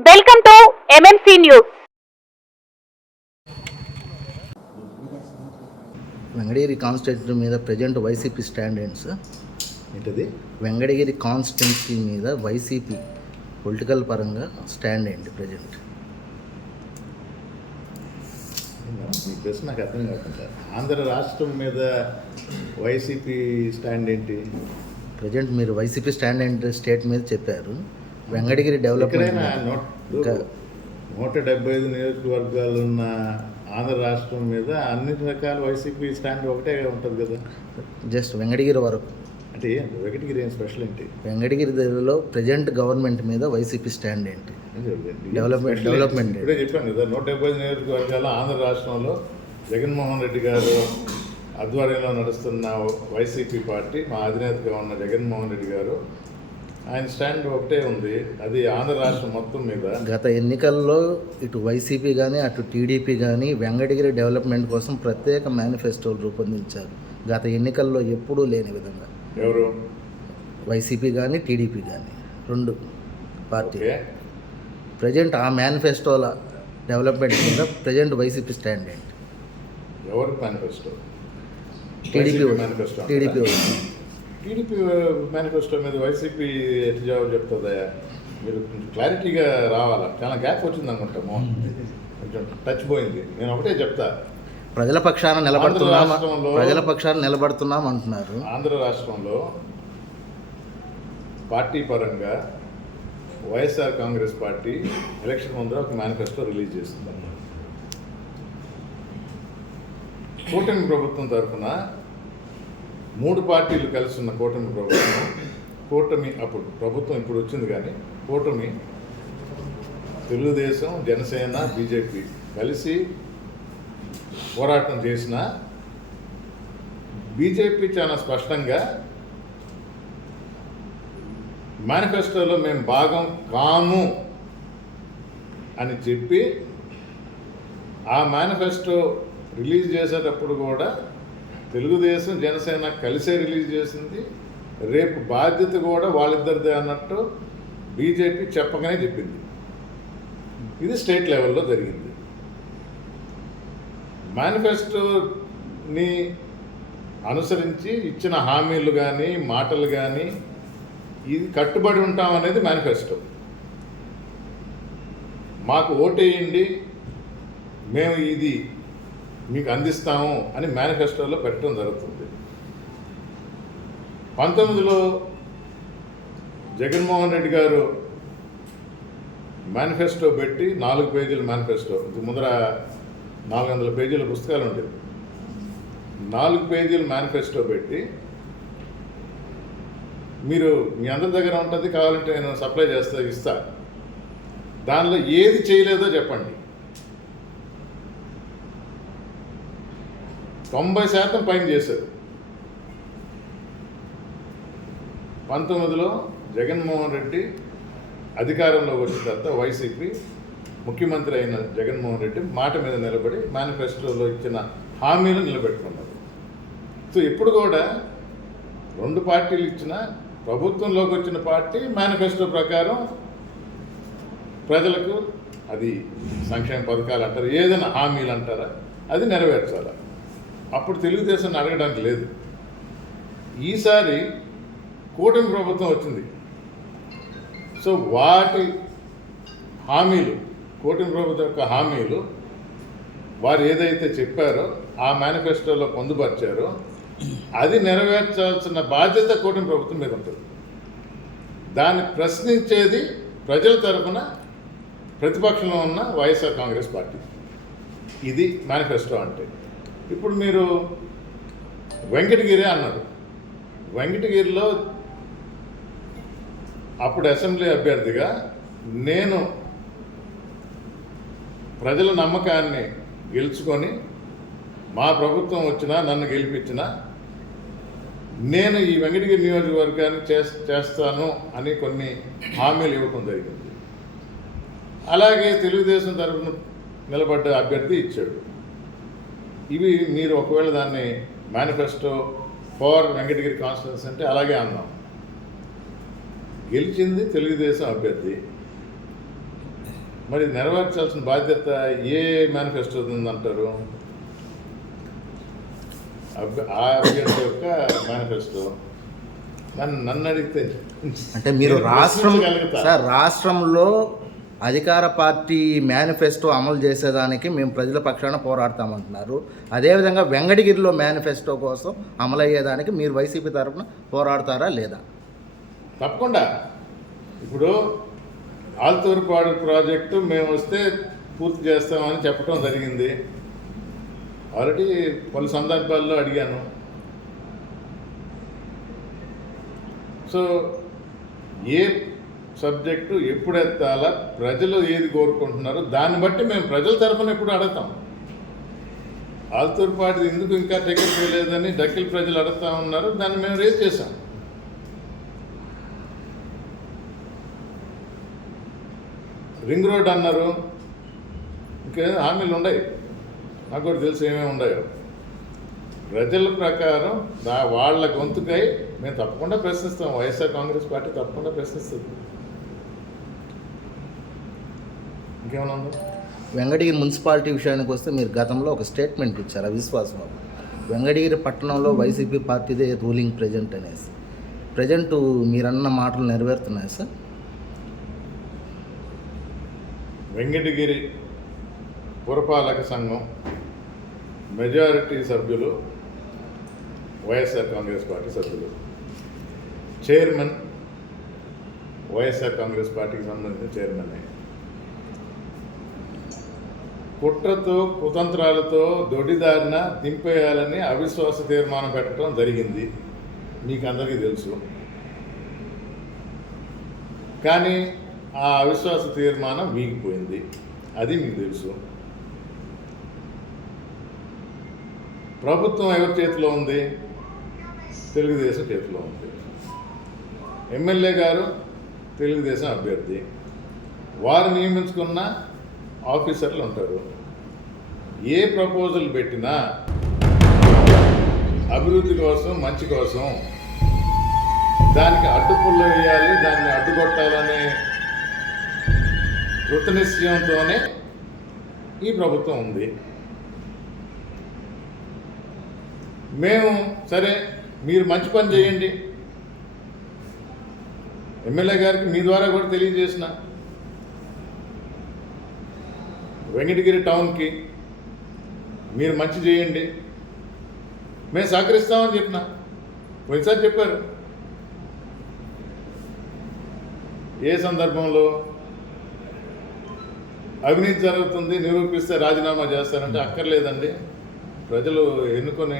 Welcome to MMC news Venkatagiri constituency మీద present YCP stand ఏంటి sir ఏంటది? Venkatagiri constituency మీద వైసీపీ పొలిటికల్ పరంగా స్టాండ్ ఏంటి ప్రజెంట్ మీ ప్రశ్న నాకు అర్థం కాకుండా. ఆంధ్ర రాష్ట్రం మీద వైసీపీ స్టాండ్ ఏంటి? ప్రజెంట్ మీరు వైసీపీ స్టాండ్ ఏంటి స్టేట్ మీద చెప్పారు. వెంకటగిరి డెవలప్మెంట్ నూట డెబ్బై ఐదు నియోజకవర్గాలు ఉన్న ఆంధ్ర రాష్ట్రం మీద అన్ని రకాల వైసీపీ స్టాండ్ ఒకటే ఉంటుంది కదా. జస్ట్ వెంకటగిరి వరకు. అంటే వెంకటగిరి ఏం స్పెషల్ ఏంటి? వెంకటగిరి దగ్గరలో ప్రజెంట్ గవర్నమెంట్ మీద వైసీపీ స్టాండ్ ఏంటి? development ఏంటి? ఇప్పుడే చెప్పాను కదా నూట డెబ్బై ఐదు నియోజకవర్గాలు ఆంధ్ర రాష్ట్రంలో జగన్మోహన్ రెడ్డి గారు ఆధ్వర్యంలో నడుస్తున్న వైసీపీ పార్టీ మా అధినేతగా ఉన్న జగన్మోహన్ రెడ్డి గారు ఆయన స్టాండ్ ఒకటే ఉంది. అది ఆంధ్ర రాష్ట్రం మొత్తం మీద. గత ఎన్నికల్లో ఇటు వైసీపీ కానీ అటు టీడీపీ కానీ వెంకటగిరి డెవలప్మెంట్ కోసం ప్రత్యేక మేనిఫెస్టోలు రూపొందించారు. గత ఎన్నికల్లో ఎప్పుడూ లేని విధంగా. ఎవరు? వైసీపీ కానీ టీడీపీ కానీ రెండు పార్టీ ప్రజెంట్ ఆ మేనిఫెస్టోల డెవలప్మెంట్ మీద ప్రజెంట్ వైసీపీ స్టాండ్ ఏంటి? ఎవరు manifesto? TDP TDP TDP manifesto మీద వైసీపీ ఎటు జవాబు చెప్తుందా మీరు కొంచెం క్లారిటీగా రావాలా? చాలా గ్యాప్ వచ్చింది అనుకుంటా మోహన్. కొంచెం టచ్ పోయింది. నేను ఒకటే చెప్తా. ప్రజల పక్షాన నిలబడుతున్నాం ఆంధ్ర రాష్ట్రంలో- ప్రజల పక్షాన నిలబడుతున్నాం అంటున్నారు. ఆంధ్ర రాష్ట్రంలో పార్టీ పరంగా వైఎస్ఆర్ కాంగ్రెస్ పార్టీ ఎలక్షన్ ముందర ఒక మేనిఫెస్టో రిలీజ్ చేస్తుంది కూటమి ప్రభుత్వం తరఫున మూడు పార్టీలు కలిసి ఉన్న కూటమి ప్రభుత్వం కూటమి అప్పుడు ప్రభుత్వం ఇప్పుడు వచ్చింది కానీ కూటమి తెలుగుదేశం జనసేన బీజేపీ కలిసి పోరాటం చేసిన బీజేపీ చాలా స్పష్టంగా మేనిఫెస్టోలో మేము భాగం కాము అని చెప్పి ఆ మేనిఫెస్టో రిలీజ్ చేసేటప్పుడు కూడా తెలుగుదేశం జనసేన కలిసే రిలీజ్ చేసింది. రేపు బాధ్యత కూడా వాళ్ళిద్దరిదే అన్నట్టు బీజేపీ చెప్పకనే చెప్పింది. ఇది స్టేట్ లెవెల్లో జరిగింది. మేనిఫెస్టోని అనుసరించి ఇచ్చిన హామీలు కానీ మాటలు కానీ ఇది కట్టుబడి ఉంటాం అనేది మేనిఫెస్టో. మాకు ఓటేయండి. మేము ఇది మీకు అందిస్తాము అని మేనిఫెస్టోలో పెట్టడం జరుగుతుంది. పంతొమ్మిదిలో జగన్మోహన్ రెడ్డి గారు మేనిఫెస్టో పెట్టి నాలుగు పేజీల మేనిఫెస్టో ఇది ముందర నాలుగు వందల పేజీల పుస్తకాలు ఉండేవి. నాలుగు పేజీల మేనిఫెస్టో పెట్టి మీరు మీ అందరి దగ్గర ఉంటుంది కావాలంటే నేను సప్లై చేస్తా ఇస్తా. దానిలో ఏది చేయలేదో చెప్పండి. తొంభై శాతం పైన చేశారు పంతొమ్మిదిలో జగన్మోహన్ రెడ్డి అధికారంలోకి వచ్చిన తర్వాత వైసీపీ ముఖ్యమంత్రి అయిన జగన్మోహన్ రెడ్డి మాట మీద నిలబడి మేనిఫెస్టోలో ఇచ్చిన హామీలు నిలబెట్టుకున్నారు. సో ఇప్పుడు కూడా రెండు పార్టీలు ఇచ్చిన ప్రభుత్వంలోకి వచ్చిన పార్టీ మేనిఫెస్టో ప్రకారం ప్రజలకు అది సంక్షేమ పథకాలు అంటారు ఏదైనా హామీలు అంటారా అది నెరవేర్చాలి? అప్పుడు తెలుగుదేశం అడగడానికి లేదు. ఈసారి కూటమి ప్రభుత్వం వచ్చింది. సో వాటి హామీలు కూటమి ప్రభుత్వం యొక్క హామీలు వారు ఏదైతే చెప్పారో ఆ మేనిఫెస్టోలో పొందుపరిచారో అది నెరవేర్చాల్సిన బాధ్యత కూటమి ప్రభుత్వం మీద ఉంటుంది. దాన్ని ప్రశ్నించేది ప్రజల తరఫున ప్రతిపక్షంలో ఉన్న వైఎస్ఆర్ కాంగ్రెస్ పార్టీ. ఇది మేనిఫెస్టో అంటే. ఇప్పుడు మీరు వెంకటగిరి అన్నారు. వెంకటగిరిలో అప్పుడు అసెంబ్లీ అభ్యర్థిగా నేను ప్రజల నమ్మకాన్ని గెలుచుకొని మా ప్రభుత్వం వచ్చినా నన్ను గెలిపించినా నేను ఈ వెంకటగిరి నియోజకవర్గాన్ని చేస్ చేస్తాను అని కొన్ని హామీలు ఇవ్వటం జరిగింది. అలాగే తెలుగుదేశం తరఫున నిలబడ్డ అభ్యర్థి ఇచ్చాడు. ఇవి మీరు ఒకవేళ దాన్ని మేనిఫెస్టో ఫార్ వెంకటగిరి కాన్స్టిట్యూన్స్ అంటే అలాగే అన్నాం. గెలిచింది తెలుగుదేశం అభ్యర్థి. మరి నెరవేర్చాల్సిన బాధ్యత ఏ మేనిఫెస్టో ఉందంటారు? ఆ అభ్యర్థి యొక్క మేనిఫెస్టో నన్ను నన్ను అడిగితే అంటే మీరు రాష్ట్రం రాష్ట్రంలో అధికార పార్టీ మేనిఫెస్టో అమలు చేసేదానికి మేము ప్రజల పక్షాన పోరాడతామంటున్నారు. అదేవిధంగా వెంగటగిరిలో మేనిఫెస్టో కోసం అమలు అయ్యేదానికి మీరు వైసీపీ తరఫున పోరాడతారా లేదా? తప్పకుండా. ఇప్పుడు ఆల్తూరుపాడు ప్రాజెక్టు మేము వస్తే పూర్తి చేస్తామని చెప్పడం జరిగింది. ఆల్రెడీ పలు సందర్భాల్లో అడిగాను. సో ఏ సబ్జెక్టు ఎప్పుడు ఎత్తాలా ప్రజలు ఏది కోరుకుంటున్నారో దాన్ని బట్టి మేము ప్రజల తరఫున ఎప్పుడు అడుగుతాం. ఆల్తూరుపాటి ఎందుకు ఇంకా టికెట్ వేయలేదని డక్కిల్ ప్రజలు అడుగుతా ఉన్నారు దాన్ని మేము రేజ్ చేశాం. రింగ్ రోడ్ అన్నారు. ఇంకేదో హామీలు ఉన్నాయి నాకు కూడా తెలుసు ఏమేమి ఉన్నాయో ప్రజల ప్రకారం దా వాళ్ళ గొంతుకై మేము తప్పకుండా ప్రశ్నిస్తాం. వైఎస్ఆర్ కాంగ్రెస్ పార్టీ తప్పకుండా ప్రశ్నిస్తుంది. ఇంకేమైనా మున్సిపాలిటీ విషయానికి వస్తే మీరు గతంలో ఒక స్టేట్మెంట్ ఇచ్చారు అవిశ్వాసం వెంకటగిరి పట్టణంలో వైసీపీ పార్టీదే రూలింగ్ ప్రజెంట్ అనేసి. ప్రజెంట్ మీరన్న మాటలు నెరవేరుతున్నాయి సార్? వెంకటగిరి పురపాలక సంఘం మెజారిటీ సభ్యులు వైఎస్ఆర్ కాంగ్రెస్ పార్టీ సభ్యులు. చైర్మన్ వైఎస్ఆర్ కాంగ్రెస్ పార్టీకి సంబంధించిన చైర్మన్ కుట్రతో కుతంత్రాలతో దొడిదారిన దింపేయాలని అవిశ్వాస తీర్మానం పెట్టడం జరిగింది. మీకు అందరికీ తెలుసు. కానీ ఆ అవిశ్వాస తీర్మానం వీగిపోయింది. అది మీకు తెలుసు. ప్రభుత్వం ఎవరి చేతిలో ఉంది? తెలుగుదేశం చేతిలో ఉంది. ఎమ్మెల్యే గారు తెలుగుదేశం అభ్యర్థి. వారు నియమించుకున్న ఆఫీసర్లు ఉంటారు. ఏ ప్రపోజల్ పెట్టినా అభివృద్ధి కోసం మంచి కోసం దానికి అడ్డుపుల్ల వేయాలి దాన్ని అడ్డుకొట్టాలనే కృతనిశ్చయంతోనే ఈ ప్రభుత్వం ఉంది. మేము సరే మీరు మంచి పని చేయండి. ఎమ్మెల్యే గారికి మీ ద్వారా కూడా తెలియజేసిన వెంకటగిరి టౌన్కి మీరు మంచి చేయండి. మేము సహకరిస్తామని చెప్పిన. పోయినసారి చెప్పారు. ఏ సందర్భంలో అవినీతి జరుగుతుంది నిరూపిస్తే రాజీనామా చేస్తారంటే అక్కర్లేదండి. ప్రజలు ఎన్నుకొని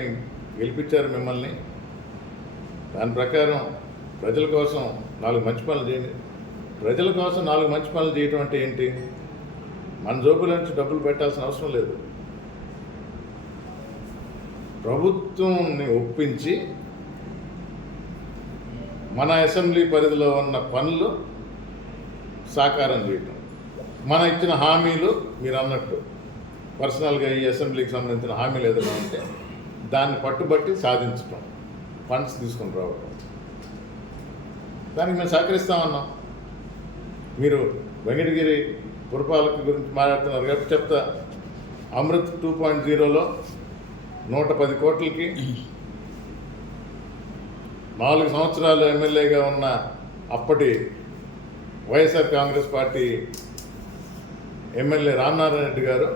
గెలిపించారు మిమ్మల్ని. దాని ప్రకారం ప్రజల కోసం నాలుగు మంచి పనులు చేయండి. ప్రజల కోసం నాలుగు మంచి పనులు చేయటం అంటే ఏంటి? మన జోబుల నుంచి డబ్బులు పెట్టాల్సిన అవసరం లేదు. ప్రభుత్వంని ఒప్పించి మన అసెంబ్లీ పరిధిలో ఉన్న పనులు సాకారం చేయటం. మన ఇచ్చిన హామీలు మీరు అన్నట్టు పర్సనల్గా ఈ అసెంబ్లీకి సంబంధించిన హామీలు ఏదైనా ఉంటే దాన్ని పట్టుబట్టి సాధించటం ఫండ్స్ తీసుకొని రావటం. దానికి మేము సహకరిస్తామన్నాం. మీరు వెంకటగిరి పురపాలక గురించి మాట్లాడుతున్నారు కాబట్టి చెప్తా. అమృత్ టూ పాయింట్ జీరోలో నూట పది కోట్లకి నాలుగు సంవత్సరాలు ఎమ్మెల్యేగా ఉన్న అప్పటి YSR Congress party MLA Ramanarayana Reddy గారు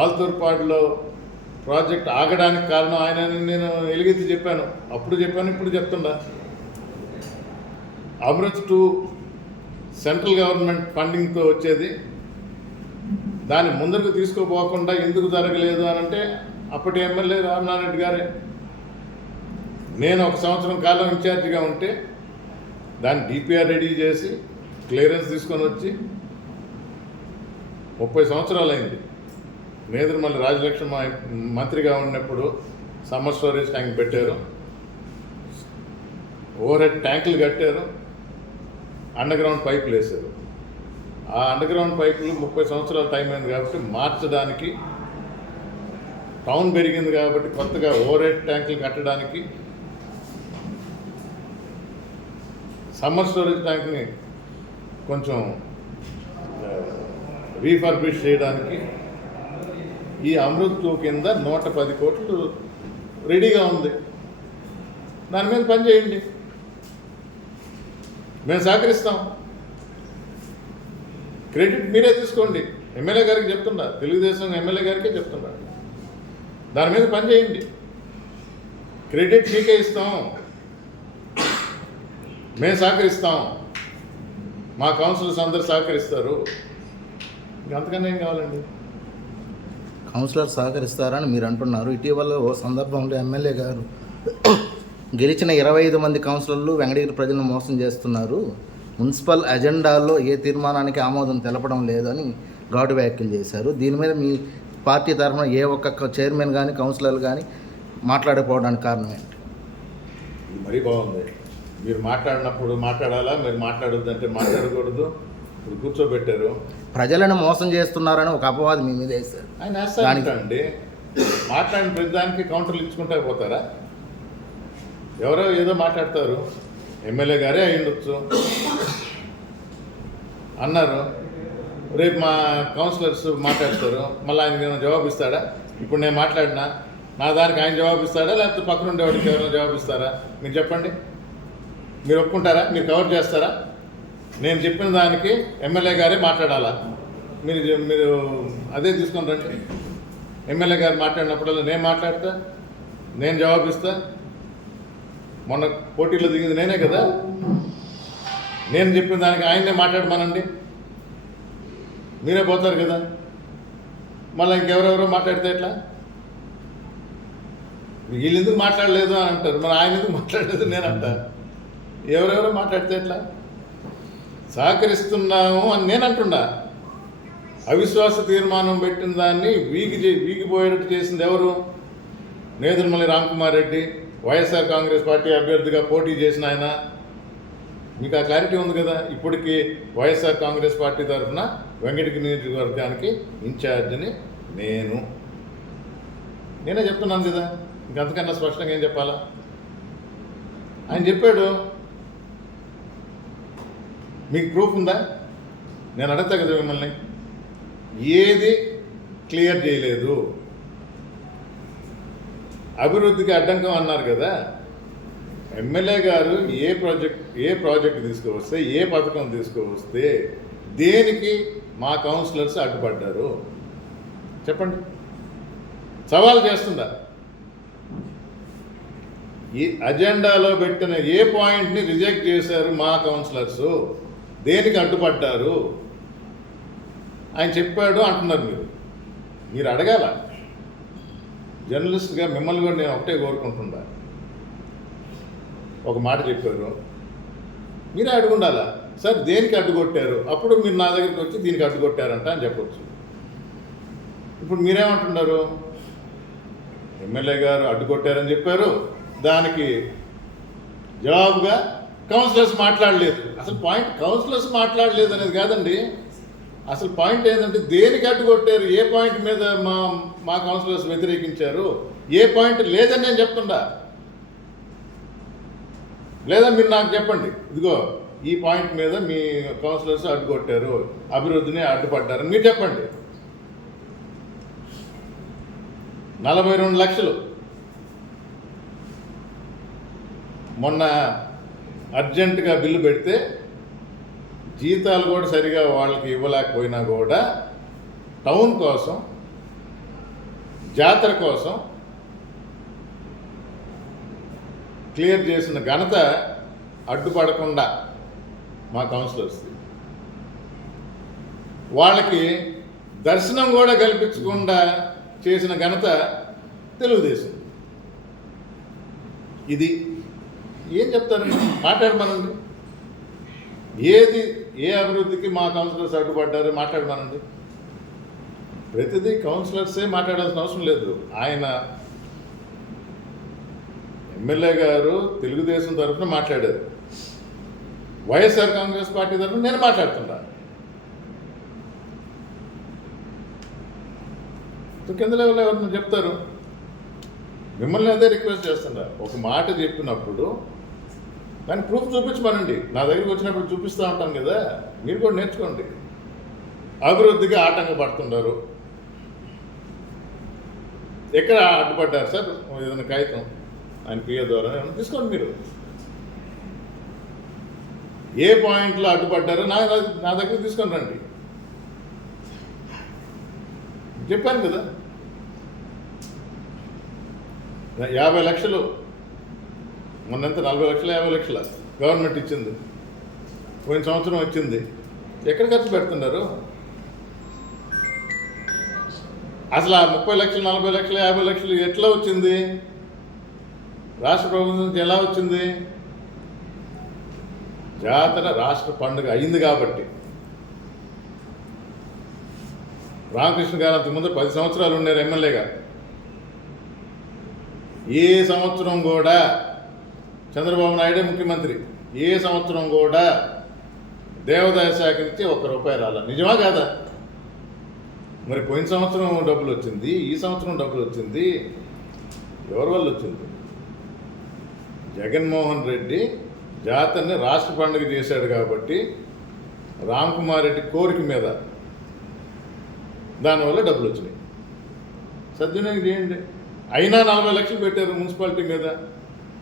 ఆల్తూర్పాడులో ప్రాజెక్ట్ ఆగడానికి కారణం ఆయన నేను ఎలుగెత్తి చెప్పాను. అప్పుడు చెప్పాను ఇప్పుడు చెప్తున్నా. అమృత్ టూ సెంట్రల్ గవర్నమెంట్ ఫండింగ్తో వచ్చేది. దాన్ని ముందరకు తీసుకోపోకుండా ఎందుకు జరగలేదు అని అంటే అప్పటి ఎమ్మెల్యే రామనారాయణ గారే. నేను ఒక సంవత్సరం కాలం ఇన్ఛార్జిగా ఉంటే దాన్ని డిపిఆర్ రెడీ చేసి క్లియరెన్స్ తీసుకొని వచ్చి ముప్పై సంవత్సరాలు అయింది. మళ్ళీ రాజలక్ష్మి మంత్రిగా ఉన్నప్పుడు సమ్మర్ స్టోరేజ్ ట్యాంక్ పెట్టారు. ఓవర్ హెడ్ ట్యాంకులు కట్టారు. అండర్గ్రౌండ్ పైపులు వేశారు ఆ అండర్గ్రౌండ్ పైపులు ముప్పై సంవత్సరాల టైం అయింది కాబట్టి మార్చడానికి టౌన్ పెరిగింది కాబట్టి కొత్తగా ఓవర్ హెడ్ ట్యాంకులు కట్టడానికి సమ్మర్ స్టోరేజ్ ట్యాంక్ని కొంచెం రీఫర్బిష్ చేయడానికి ఈ అమృత్ టూ కింద నూట పది కోట్లు రెడీగా ఉంది. దాని మీద పని చేయండి. మేము సహకరిస్తాం. క్రెడిట్ మీరే తీసుకోండి. ఎమ్మెల్యే గారికి చెప్తున్నా. తెలుగుదేశం ఎమ్మెల్యే గారికే చెప్తున్నా. దాని మీద పని చేయండి. క్రెడిట్ మీకే ఇస్తాం. మేము సహకరిస్తాం. మా కౌన్సిలర్స్ అందరు సహకరిస్తారు. అంతకన్నా ఏం కావాలండి? కౌన్సిలర్ సహకరిస్తారని మీరు అంటున్నారు. ఇటీవల ఓ సందర్భంలో ఎమ్మెల్యే గారు గెలిచిన ఇరవై ఐదు మంది కౌన్సిలర్లు వెంకటగిరి ప్రజలను మోసం చేస్తున్నారు. మున్సిపల్ అజెండాలో ఏ తీర్మానానికి ఆమోదం తెలపడం లేదని ఘాటు వ్యాఖ్యలు చేశారు. దీని మీద మీ పార్టీ తరఫున ఏ ఒక్క చైర్మన్ కానీ కౌన్సిలర్ కానీ మాట్లాడకపోవడానికి కారణం ఏంటి? మరీ బాగుంది. మీరు మాట్లాడినప్పుడు మాట్లాడాలా? మీరు మాట్లాడొద్దంటే మాట్లాడకూడదు. ఇప్పుడు కూర్చోబెట్టారు. ప్రజలను మోసం చేస్తున్నారని ఒక అపవాదం మీ మీద వేశారు. ఆయన వేస్తారండి మాట్లాడిన ప్రతి దానికి కౌంటర్లు ఇచ్చుకుంటా పోతారా? ఎవరో ఏదో మాట్లాడతారు. ఎమ్మెల్యే గారే అయ్యుండొచ్చు. అన్నారు. రేపు మా కౌన్సిలర్స్ మాట్లాడతారు. మళ్ళీ ఆయనకి ఏమైనా జవాబు ఇస్తాడా ఇప్పుడు నేను మాట్లాడినా. నా దానికి ఆయన జవాబిస్తాడా? లేకపోతే పక్కన ఉండేవాడికి ఎవరైనా జవాబిస్తారా? మీరు చెప్పండి. మీరు ఒప్పుకుంటారా? మీరు కవర్ చేస్తారా? నేను చెప్పిన దానికి ఎమ్మెల్యే గారే మాట్లాడాలా? మీరు మీరు అదే తీసుకొని రండి. ఎమ్మెల్యే గారు మాట్లాడినప్పుడల్లా నేను మాట్లాడతా. నేను జవాబిస్తా. మొన్న పోటీలో దిగింది నేనే కదా. నేను చెప్పిన దానికి ఆయన్నే మాట్లాడమనండి. మీరే పోతారు కదా. మళ్ళీ ఇంకెవరెవరో మాట్లాడితే ఎట్లా? వీళ్ళు ఎందుకు మాట్లాడలేదు అని అంటారు. మరి ఆయన ఎందుకు మాట్లాడలేదు నేను అంటా. ఎవరెవరో మాట్లాడితే ఎట్లా? సహకరిస్తున్నాము అని నేను అంటున్నా. అవిశ్వాస తీర్మానం పెట్టిన దాన్ని వీగి వీగిపోయేటట్టు చేసింది ఎవరు? నేదురుమల్లి రామ్కుమార్ రెడ్డి. వైఎస్ఆర్ కాంగ్రెస్ పార్టీ అభ్యర్థిగా పోటీ చేసిన ఆయన. మీకు ఆ క్లారిటీ ఉంది కదా? ఇప్పటికీ వైఎస్ఆర్ కాంగ్రెస్ పార్టీ తరఫున వెంకటకి నియోజకవర్గానికి ఇన్ఛార్జిని నేను. నేనే చెప్తున్నాను కదా ఇంకంతకన్నా స్పష్టంగా ఏం చెప్పాలా? ఆయన చెప్పాడు మీకు ప్రూఫ్ ఉందా? నేను అడగతా కదా మిమ్మల్ని. ఏది క్లియర్ చేయలేదు. అభివృద్ధికి అడ్డంకం అన్నారు కదా. ఎమ్మెల్యే గారు ఏ ప్రాజెక్ట్ ఏ ప్రాజెక్ట్ తీసుకువస్తే ఏ పథకం తీసుకువస్తే దేనికి మా కౌన్సిలర్స్ అడ్డుపడ్డారు? చెప్పండి. సవాల్ చేస్తుందా? ఈ అజెండాలో పెట్టిన ఏ పాయింట్ని రిజెక్ట్ చేశారు మా కౌన్సిలర్స్? దేనికి అడ్డుపడ్డారు? ఆయన చెప్పాడు అంటున్నారు మీరు. మీరు అడగాల? జర్నలిస్ట్గా మిమ్మల్ని కూడా నేను ఒకటే కోరుకుంటుండా ఒక మాట చెప్పారు. మీరే అడుగుండాలా సార్ దేనికి అడ్డుకొట్టారు అప్పుడు మీరు నా దగ్గరికి వచ్చి దీనికి అడ్డుకొట్టారంట అని చెప్పొచ్చు. ఇప్పుడు మీరేమంటున్నారు? ఎమ్మెల్యే గారు అడ్డుకొట్టారని చెప్పారు. దానికి జవాబుగా కౌన్సిలర్స్ మాట్లాడలేదు. అసలు పాయింట్ కౌన్సిలర్స్ మాట్లాడలేదు అనేది కాదండి. అసలు పాయింట్ ఏంటంటే దేనికి అడ్డుకొట్టారు? ఏ పాయింట్ మీద మా మా కౌన్సిలర్స్ వ్యతిరేకించారు? ఏ పాయింట్ లేదని నేను చెప్తుండా. లేదా మీరు నాకు చెప్పండి. ఇదిగో ఈ పాయింట్ మీద మీ కౌన్సిలర్స్ అడ్డుకొట్టారు అభివృద్ధిని అడ్డుపడ్డారు మీరు చెప్పండి. నలభై రెండు లక్షలు. మొన్న అర్జెంటుగా బిల్లు పెడితే జీతాలు కూడా సరిగా వాళ్ళకి ఇవ్వలేకపోయినా కూడా టౌన్ కోసం జాతర కోసం క్లియర్ చేసిన ఘనత అడ్డుపడకుండా మా కౌన్సిలర్స్ది వాళ్ళకి దర్శనం కూడా కల్పించకుండా చేసిన ఘనత తెలుగుదేశం. ఇది ఏం చెప్తారు? మాట్లాడమనండి. ఏది ఏ అభివృద్ధికి మా కౌన్సిలర్స్ అడ్డుపడ్డారు మాట్లాడమనండి. ప్రతిదీ కౌన్సిలర్సే మాట్లాడాల్సిన అవసరం లేదు. ఆయన ఎమ్మెల్యే గారు తెలుగుదేశం తరఫున మాట్లాడారు. వైఎస్ఆర్ కాంగ్రెస్ పార్టీ తరఫున నేను మాట్లాడుతున్నా. కింద లెవెల్ ఎవరిని చెప్తారు? మిమ్మల్ని అదే రిక్వెస్ట్ చేస్తున్నా. ఒక మాట చెప్పినప్పుడు కానీ ప్రూఫ్ చూపించమనండి. నా దగ్గరికి వచ్చినప్పుడు చూపిస్తూ ఉంటాం కదా. మీరు కూడా నేర్చుకోండి. అభివృద్ధికి ఆటంకపడుతున్నారు ఎక్కడ అడ్డుపడ్డారు సార్? ఏదైనా కాగితం? ఆయన పిఏ ద్వారా ఏమైనా తీసుకోండి మీరు. ఏ పాయింట్లో అడ్డుపడ్డారో నా నా దగ్గర తీసుకొని రండి. చెప్పాను కదా. యాభై లక్షలు మొన్నంత నలభై లక్షల యాభై లక్షల? గవర్నమెంట్ ఇచ్చింది. పోయిన సంవత్సరం వచ్చింది. ఎక్కడ ఖర్చు పెడుతున్నారు? అసలు ఆ ముప్పై లక్షలు నలభై లక్షలు యాభై లక్షలు ఎట్లా వచ్చింది? రాష్ట్ర ప్రభుత్వం నుంచి ఎలా వచ్చింది? జాతర రాష్ట్ర పండుగ అయింది కాబట్టి. రామకృష్ణ గారు అంతకుముందు పది సంవత్సరాలు ఉన్నారు ఎమ్మెల్యేగా. ఏ సంవత్సరం కూడా చంద్రబాబు నాయుడే ముఖ్యమంత్రి. ఏ సంవత్సరం కూడా దేవాదాయ శాఖ నుంచి ఒక్క రూపాయి రాల. నిజమా కాదా? మరి పోయిన సంవత్సరం డబ్బులు వచ్చింది ఈ సంవత్సరం డబ్బులు వచ్చింది ఎవరి వల్ల వచ్చింది? జగన్మోహన్ రెడ్డి జాతరని రాష్ట్ర పండుగ చేశాడు కాబట్టి రామ్ కుమార్ రెడ్డి కోరిక మీద దానివల్ల డబ్బులు వచ్చినాయి. సద్వినియోగం చేయండి. అయినా నలభై లక్షలు పెట్టారు మున్సిపాలిటీ మీద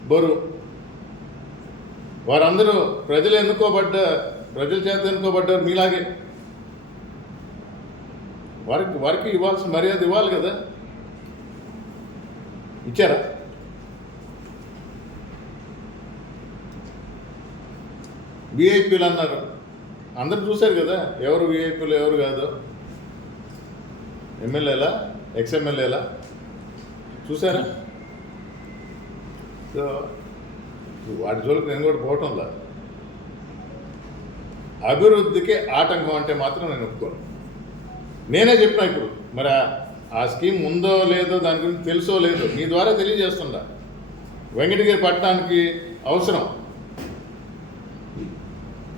బరువు. వారందరూ ప్రజలు ఎన్నుకోబడ్డ ప్రజల చేత ఎన్నుకోబడ్డారు మీలాగే. వారికి వారికి ఇవ్వాల్సిన మర్యాద ఇవ్వాలి కదా? ఇచ్చారా? విఐపీలు అన్నారు. అందరు చూశారు కదా ఎవరు విఐపీలు ఎవరు కాదు? ఎమ్మెల్యేలా? ఎక్స్ఎమ్మెల్యేలా చూసారా సో వాటి జోలికి నేను కూడా పోవటంలా అభివృద్ధికి ఆటంకం అంటే మాత్రం నేను ఒప్పుకోను. నేనే చెప్పిన ఇప్పుడు మరి ఆ- స్కీమ్ ఉందో లేదో దాని గురించి తెలుసో లేదో మీ ద్వారా తెలియజేస్తుందా వెంకటగిరి పట్టణానికి అవసరం.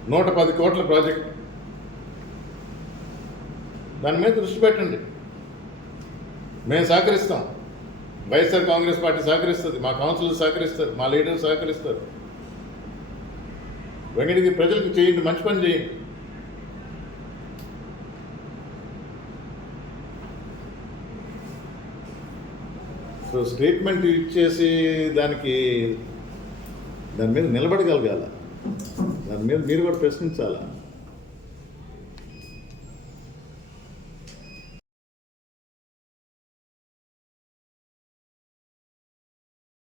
నూట పది కోట్ల ప్రాజెక్ట్. దాని మీద దృష్టి పెట్టండి. మేము సహకరిస్తాం. వైఎస్ఆర్ కాంగ్రెస్ పార్టీ సహకరిస్తుంది మా కౌన్సిలర్ సహకరిస్తారు మా లీడర్ సహకరిస్తారు. వెంకటగిరి ప్రజలకు చేయండి మంచి పని చేయండి. సో స్టేట్మెంట్ ఇచ్చేసి దానికి దాని మీద నిలబడగలగాల. దాని మీద మీరు కూడా ప్రశ్నించాలా?